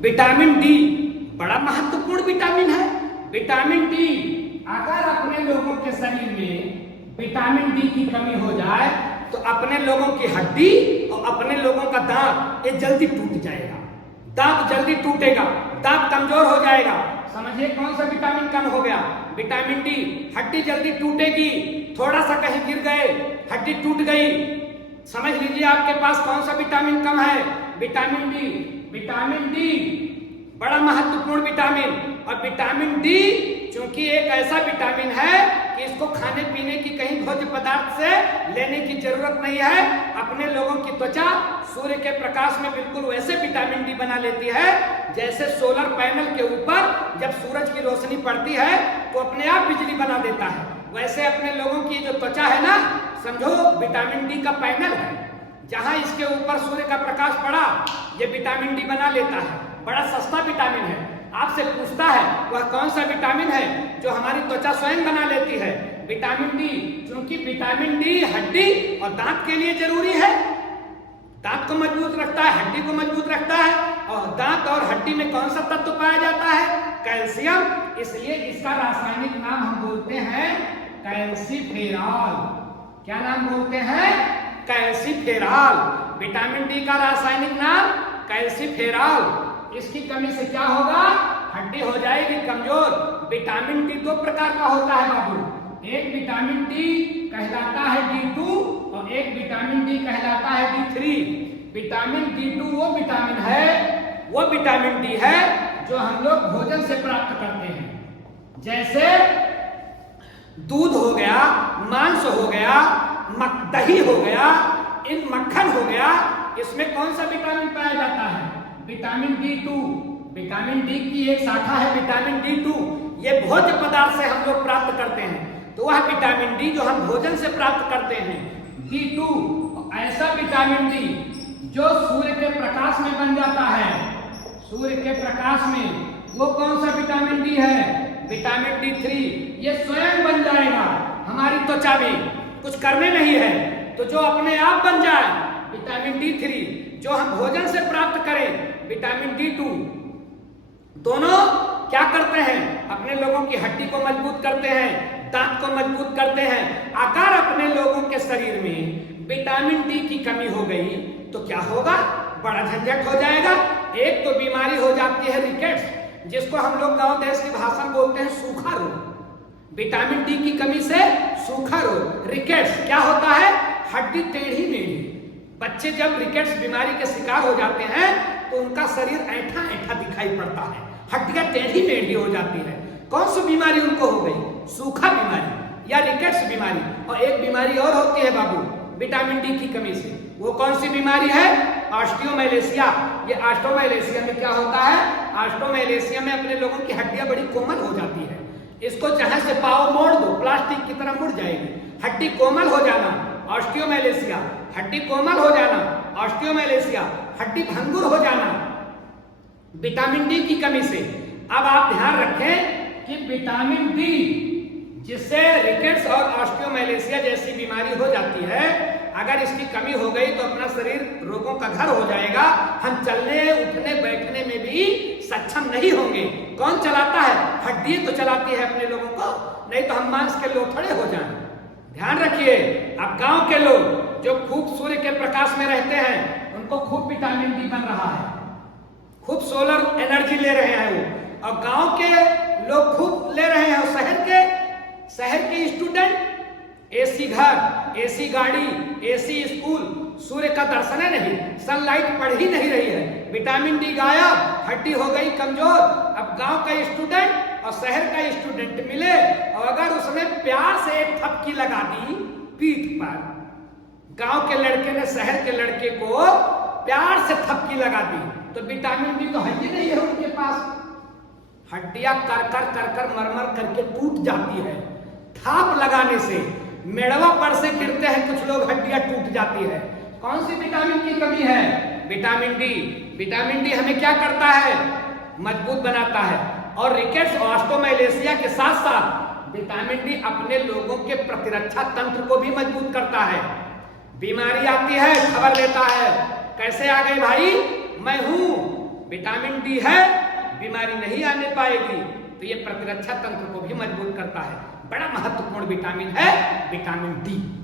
Vitamin D बड़ा महत्वपूर्ण vitamin है। विटामिन डी अगर अपने लोगों के शरीर में विटामिन डी की कमी हो जाए तो अपने लोगों की हड्डी और अपने लोगों का दांत ये जल्दी टूट जाएगा, दांत जल्दी टूटेगा, दांत कमजोर हो जाएगा। समझिए कौन सा विटामिन कम हो गया? Vitamin D. हड्डी जल्दी टूटेगी, थोड़ा सा कहीं गिर गए हड्डी टूट गई। समझ लीजिए आपके पास कौन सा विटामिन कम है? Vitamin D. विटामिन डी बड़ा महत्वपूर्ण विटामिन। और विटामिन डी चूंकि एक ऐसा विटामिन है कि इसको खाने पीने की कहीं भोज्य पदार्थ से लेने की जरूरत नहीं है। अपने लोगों की त्वचा सूर्य के प्रकाश में बिल्कुल वैसे विटामिन डी बना लेती है जैसे सोलर पैनल के ऊपर जब सूरज की रोशनी पड़ती है तो अपने आप बिजली बना देता है। वैसे अपने लोगों की जो त्वचा है ना, समझो विटामिन डी का पैनल है। जहां इसके ऊपर सूर्य का प्रकाश पड़ा ये विटामिन डी बना लेता है। बड़ा सस्ता विटामिन है। आपसे पूछता है वह कौन सा विटामिन है जो हमारी त्वचा स्वयं बना लेती है? Vitamin D. क्योंकि विटामिन डी हड्डी और दांत के लिए जरूरी है। दांत को मजबूत रखता है, हड्डी को मजबूत रखता है। और दांत और हड्डी में कौन सा तत्व पाया जाता है? कैल्शियम। इसलिए इसका रासायनिक नाम हम बोलते हैं कैल्सीफेरॉल। क्या नाम बोलते हैं? कैल्सीफेरॉल। विटामिन डी का रासायनिक नाम कैल्सीफेरॉल। इसकी कमी से क्या होगा? हड्डी हो जाएगी कमजोर। विटामिन डी दो प्रकार का होता है बाबू। एक विटामिन डी कहलाता है D2 और एक विटामिन डी कहलाता है D3। विटामिन D2 वो विटामिन डी है जो हम लोग भोजन से प्राप्त करते हैं। जैसे दूध हो गया, मांस हो गया, दही हो गया, इन मक्खन हो गया, इसमें कौन सा विटामिन पाया जाता है? Vitamin D2। विटामिन डी की एक शाखा है विटामिन D2। ये भोज्य पदार्थ से हम लोग प्राप्त करते हैं। तो वह विटामिन डी जो हम भोजन से प्राप्त करते हैं D2। ऐसा विटामिन डी जो सूर्य के प्रकाश में बन जाता है, सूर्य के प्रकाश में, वो कौन सा विटामिन डी है? Vitamin D3। ये स्वयं बन जाएगा हमारी त्वचा में, कुछ करने नहीं है। तो जो अपने आप बन जाए विटामिन D3, जो हम भोजन से प्राप्त करें विटामिन D2, दोनों क्या करते हैं? अपने लोगों की हड्डी को मजबूत करते हैं, दांत को मजबूत करते हैं। अगर अपने लोगों के शरीर में विटामिन डी की कमी हो गई तो क्या होगा? बड़ा झंझट हो जाएगा। एक तो बीमारी हो जाती है रिकेट्स, जिसको हम लोग गांव देश की भाषा में बोलते हैं सूखा रोग। विटामिन डी की कमी से सूखा रोग, रिकेट्स क्या होता है? हड्डी टेढ़ी मेढ़ी। बच्चे जब रिकेट्स बीमारी के शिकार हो जाते हैं तो उनका शरीर ऐंठा ऐंठा दिखाई पड़ता है, हड्डियां टेढ़ी मेढ़ी हो जाती है। कौन सी बीमारी उनको हो गई? सूखा बीमारी या रिकेट्स बीमारी। और एक बीमारी और होती है बाबू विटामिन डी की कमी से। वो कौन सी बीमारी है? ऑस्टियोमैलेशिया। ये ऑस्टियोमैलेशिया में क्या होता है? ऑस्टियोमैलेशिया में अपने लोगों की हड्डियां बड़ी कोमल हो जाती है। इसको जहां से पाव मोड़ दो प्लास्टिक की तरह मुड़ जाएगी। हड्डी कोमल हो जाना ऑस्टियोमैलेशिया, हड्डी कोमल हो जाना ऑस्टियोमैलेशिया, हड्डी भंगुर हो जाना विटामिन डी की कमी से। अब आप ध्यान रखें कि विटामिन डी जिससे रिकेट्स और ऑस्टियोमैलेशिया जैसी बीमारी हो जाती है, अगर इसकी कमी हो गई तो अपना शरीर रोगों का घर हो जाएगा। हम चलने उठने बैठने में भी सक्षम नहीं होंगे। कौन चलाता है? हड्डी तो चलाती है अपने लोगों को, नहीं तो हम मांस के लोथड़े हो जाएं। ध्यान रखिए। अब गांव के लोग जो खूब सूर्य के प्रकाश में रहते हैं उनको खूब विटामिन डी बन रहा है, खूब सोलर एनर्जी ले रहे हैं वो। और गांव के लोग खूब ले रहे हैं। और शहर के स्टूडेंट एसी घर, एसी गाड़ी, एसी स्कूल, सूर्य का दर्शन है नहीं, सनलाइट पड़ ही नहीं रही है, विटामिन डी गायब, हड्डी हो गई कमजोर। अब गांव का स्टूडेंट और शहर का स्टूडेंट मिले और अगर उसने प्यार से एक थपकी लगा दी पीठ पर, गांव के लड़के ने शहर के लड़के को प्यार से थपकी लगा दी, तो विटामिन डी तो है ही नहीं है उनके पास। हड्डियां कर मरमर करके टूट जाती है। थाप लगाने से, मेड़वा पर से गिरते हैं कुछ लोग, हड्डियां टूट जाती है। कौन सी विटामिन की कमी है? Vitamin D. विटामिन डी हमें क्या करता है? मजबूत बनाता है। और रिकेट्स और ऑस्टियोमैलेशिया के साथ साथ विटामिन डी अपने लोगों के प्रतिरक्षा तंत्र को भी मजबूत करता है। बीमारी आती है खबर लेता है, कैसे आ गए भाई? मैं हूं, विटामिन डी है, बीमारी नहीं आने पाएगी। तो ये प्रतिरक्षा तंत्र को भी मजबूत करता है। बड़ा महत्वपूर्ण विटामिन है विटामिन डी।